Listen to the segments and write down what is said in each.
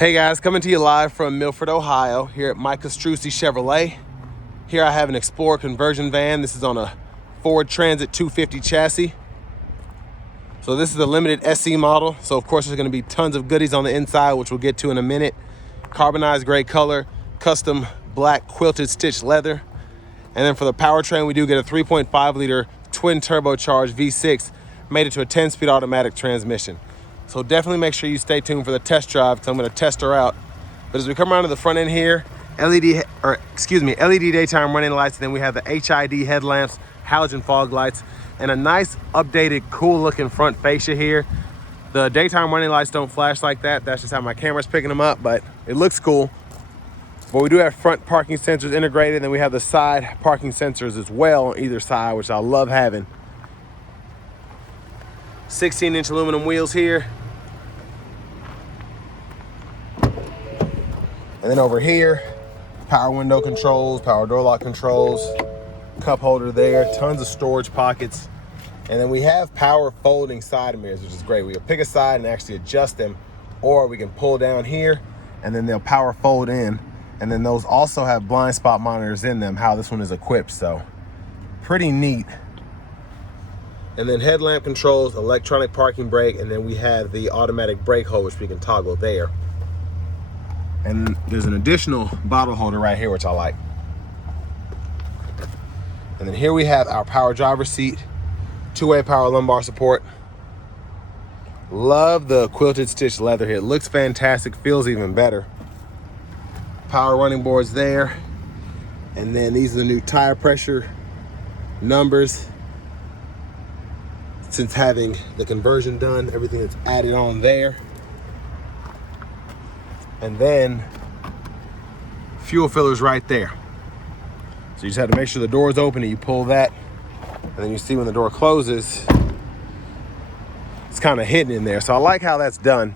Hey guys, coming to you live from Milford, Ohio, here at Castrucci Chevrolet. Here I have an Explorer conversion van. This is on a Ford Transit 250 chassis. So this is a limited SE model. So of course there's gonna be tons of goodies on the inside, which we'll get to in a minute. Carbonized gray color, custom black quilted stitched leather. And then for the powertrain, we do get a 3.5 liter twin turbocharged V6, made it to a 10-speed automatic transmission. So definitely make sure you stay tuned for the test drive because I'm going to test her out. But as we come around to the front end here, LED daytime running lights, and then we have the HID headlamps, halogen fog lights, and a nice updated cool looking front fascia here. The daytime running lights don't flash like that. That's just how my camera's picking them up, but it looks cool. But we do have front parking sensors integrated, and then we have the side parking sensors as well on either side, which I love having. 16-inch aluminum wheels here. And then over here, power window controls, power door lock controls, cup holder there, tons of storage pockets. And then we have power folding side mirrors, which is great. We can pick a side and actually adjust them, or we can pull down here and then they'll power fold in. And then those also have blind spot monitors in them, how this one is equipped, so pretty neat. And then headlamp controls, electronic parking brake, and then we have the automatic brake hold, which we can toggle there. And there's an additional bottle holder right here, which I like. And then here we have our power driver's seat, two-way power lumbar support. Love the quilted stitched leather here. It looks fantastic, feels even better. Power running boards there. And then these are the new tire pressure numbers. Since having the conversion done, everything that's added on there. And then fuel fillers right there. So you just have to make sure the door is open and you pull that. And then you see when the door closes, it's kind of hidden in there. So I like how that's done.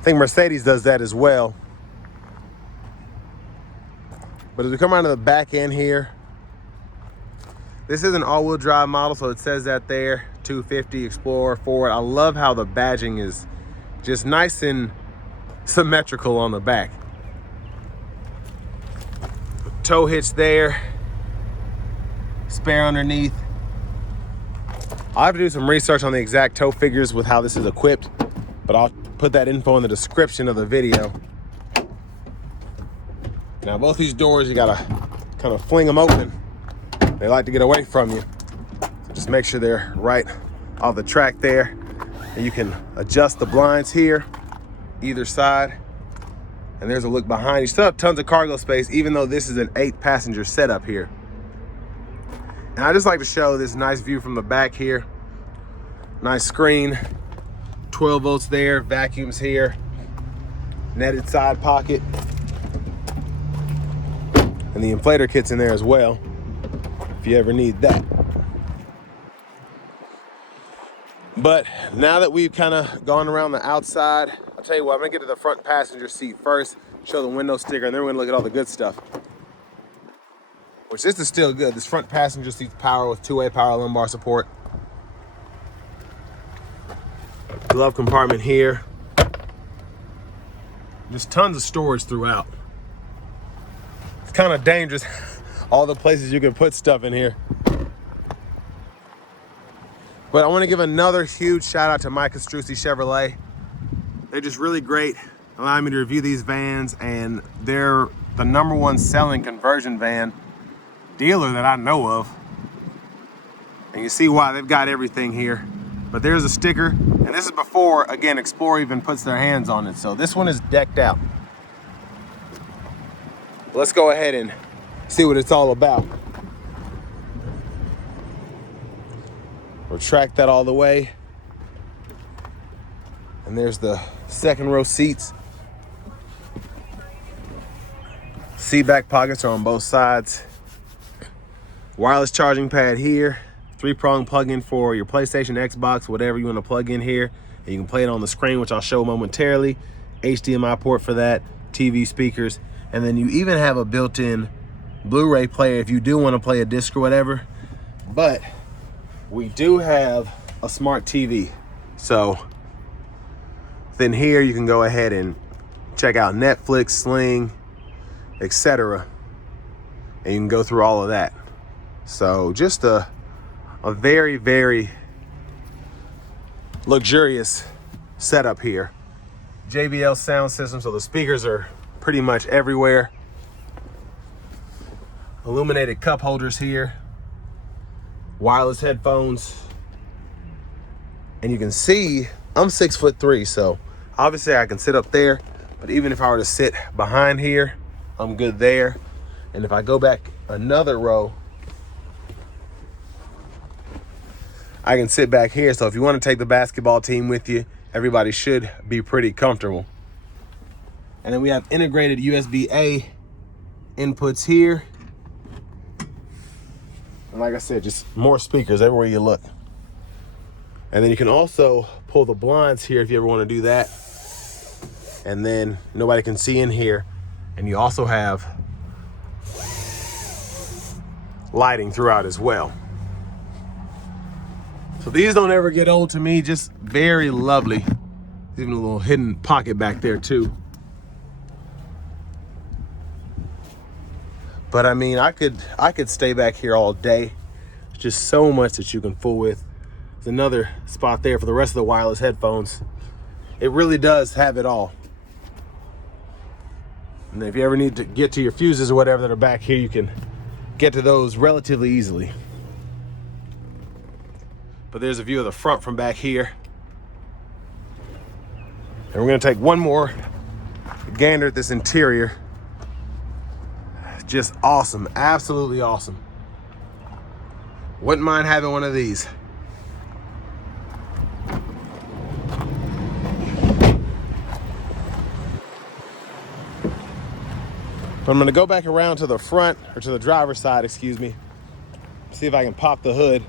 I think Mercedes does that as well. But as we come around to the back end here, this is an all-wheel drive model, so it says that there, 250 Explorer Ford. I love how the badging is just nice and symmetrical on the back. Tow hitch there, spare underneath. I'll have to do some research on the exact tow figures with how this is equipped, but I'll put that info in the description of the video. Now both these doors, you gotta kind of fling them open. They like to get away from you. So just make sure they're right off the track there. And you can adjust the blinds here, either side. And there's a look behind. You still have tons of cargo space, even though this is an 8-passenger setup here. And I just like to show this nice view from the back here. Nice screen, 12 volts there, vacuums here, netted side pocket. And the inflator kit's in there as well, if you ever need that. But now that we've kind of gone around the outside, I'll tell you what, I'm gonna get to the front passenger seat first, show the window sticker, and then we're gonna look at all the good stuff. Which this is still good. This front passenger seat's power with two-way power lumbar support. Glove compartment here. Just tons of storage throughout. It's kind of dangerous, all the places you can put stuff in here. But I want to give another huge shout out to Castrucci Chevrolet. They're just really great, allowing me to review these vans, and they're the #1 selling conversion van dealer that I know of. And you see why, they've got everything here. But there's a sticker, and this is before, again, Explorer even puts their hands on it. So this one is decked out. Let's go ahead and see what it's all about. Retract that all the way. And there's the second row seats. Seat back pockets are on both sides. Wireless charging pad here. 3-prong plug-in for your PlayStation, Xbox, whatever you want to plug in here. And you can play it on the screen, which I'll show momentarily. HDMI port for that, TV speakers. And then you even have a built-in Blu-ray player if you do want to play a disc or whatever. But we do have a smart TV. So then here you can go ahead and check out Netflix, Sling, etc. And you can go through all of that. So just a very, very luxurious setup here. JBL sound system, so the speakers are pretty much everywhere. Illuminated cup holders here. Wireless headphones. And you can see I'm 6'3", so obviously I can sit up there, but even if I were to sit behind here, I'm good there. And if I go back another row, I can sit back here. So if you want to take the basketball team with you, everybody should be pretty comfortable. And then we have integrated USB-A inputs here. And like I said, just more speakers everywhere you look. And then you can also pull the blinds here if you ever want to do that. And then nobody can see in here. And you also have lighting throughout as well. So these don't ever get old to me, just very lovely. There's even a little hidden pocket back there too. But I mean, I could stay back here all day. There's just so much that you can fool with. There's another spot there for the rest of the wireless headphones. It really does have it all. And if you ever need to get to your fuses or whatever that are back here, you can get to those relatively easily. But there's a view of the front from back here. And we're gonna take one more gander at this interior. Just awesome, absolutely awesome. Wouldn't mind having one of these. But I'm gonna go back around to the front, or to the driver's side, excuse me. See if I can pop the hood.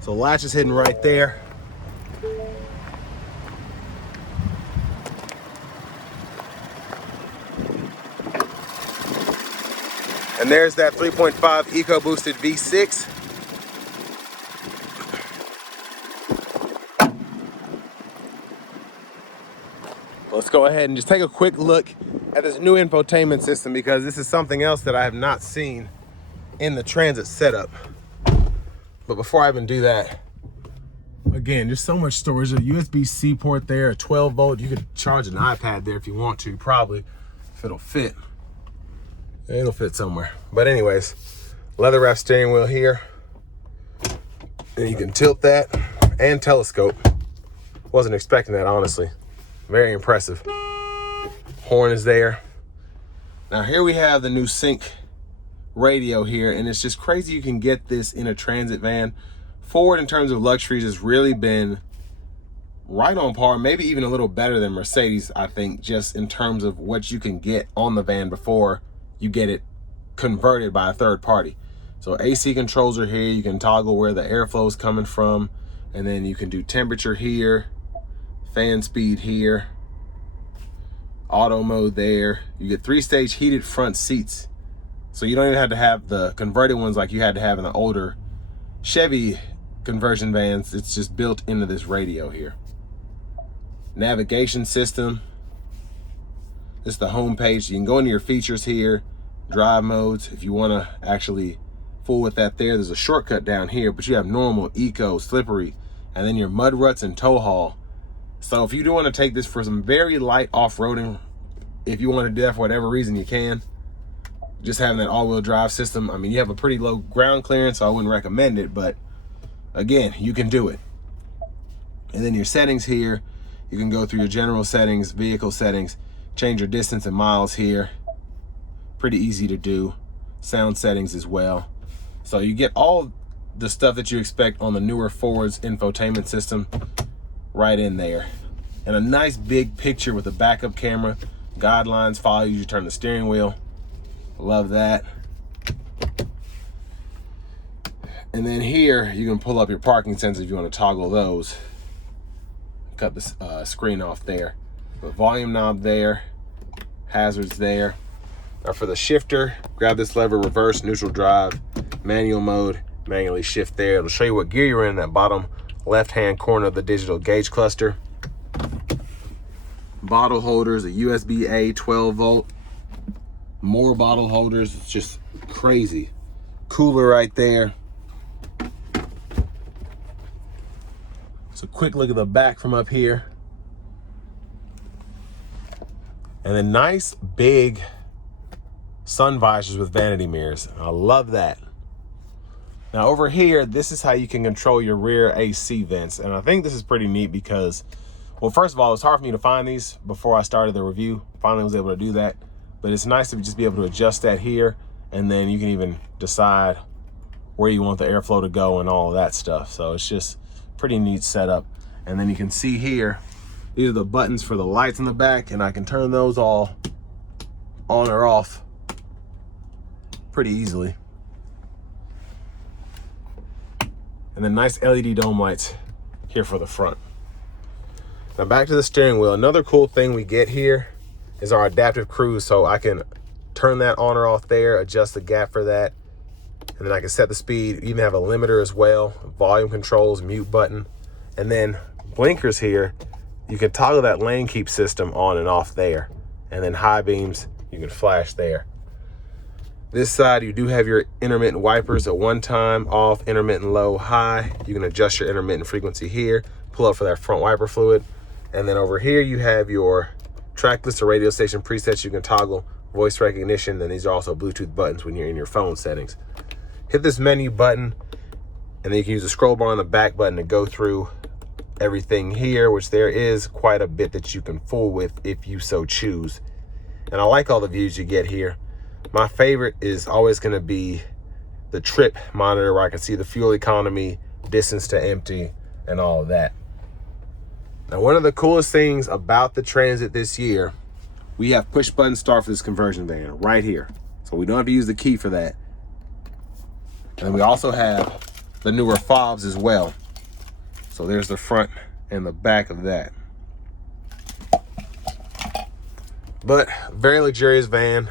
So the latch is hidden right there. And there's that 3.5 EcoBoosted V6. Let's go ahead and just take a quick look at this new infotainment system, because this is something else that I have not seen in the Transit setup. But before I even do that, again, just so much storage. A USB-C port there, a 12 volt. You could charge an iPad there if you want to, probably, if it'll fit. It'll fit somewhere. But anyways, leather wrap steering wheel here. And you can tilt that and telescope. Wasn't expecting that, honestly. Very impressive. Horn is there. Now here we have the new sync radio here, and it's just crazy you can get this in a Transit van. Ford, in terms of luxuries, has really been right on par, maybe even a little better than Mercedes, I think, just in terms of what you can get on the van before you get it converted by a third party. So AC controls are here. You can toggle where the airflow is coming from, and then you can do temperature here, fan speed here, auto mode there. You get 3-stage heated front seats. So you don't even have to have the converted ones like you had to have in the older Chevy conversion vans. It's just built into this radio here. Navigation system. This is the home page. You can go into your features here, drive modes. If you want to actually fool with that there's a shortcut down here, but you have normal, eco, slippery, and then your mud ruts and tow haul. So if you do want to take this for some very light off-roading, if you want to do that for whatever reason, you can. Just having that all-wheel drive system, I mean, you have a pretty low ground clearance, so I wouldn't recommend it, but again, you can do it. And then your settings here, you can go through your general settings, vehicle settings, change your distance and miles here. Pretty easy to do. Sound settings as well. So you get all the stuff that you expect on the newer Ford's infotainment system right in there. And a nice big picture with a backup camera. Guidelines follow you, you turn the steering wheel. Love that. And then here you can pull up your parking sensors if you want to toggle those. Cut the screen off there. The volume knob there, hazards there. Now for the shifter, grab this lever, reverse, neutral drive, manual mode, manually shift there. It'll show you what gear you're in that bottom left-hand corner of the digital gauge cluster. Bottle holders, a USB-A 12 volt. More bottle holders, it's just crazy. Cooler right there. So quick look at the back from up here. And then nice big sun visors with vanity mirrors. I love that. Now over here, this is how you can control your rear AC vents. And I think this is pretty neat because, well, first of all, it's hard for me to find these before I started the review. Finally was able to do that. But it's nice to just be able to adjust that here. And then you can even decide where you want the airflow to go and all of that stuff. So it's just pretty neat setup. And then you can see here, these are the buttons for the lights in the back, and I can turn those all on or off pretty easily. And then nice LED dome lights here for the front. Now back to the steering wheel. Another cool thing we get here is our adaptive cruise. So I can turn that on or off there, adjust the gap for that. And then I can set the speed, even have a limiter as well, volume controls, mute button. And then blinkers here, you can toggle that lane keep system on and off there. And then high beams, you can flash there. This side, you do have your intermittent wipers at one time, off, intermittent low, high. You can adjust your intermittent frequency here, pull up for that front wiper fluid. And then over here, you have your track list or radio station presets. You can toggle voice recognition. And these are also Bluetooth buttons when you're in your phone settings. Hit this menu button, and then you can use the scroll bar on the back button to go through everything here, which there is quite a bit that you can fool with if you so choose. And I like all the views you get here. My favorite is always going to be the trip monitor, where I can see the fuel economy, distance to empty, and all of that. Now, one of the coolest things about the Transit this year, we have push button start for this conversion van right here. So we don't have to use the key for that. And we also have the newer fobs as well. So there's the front and the back of that. But very luxurious van.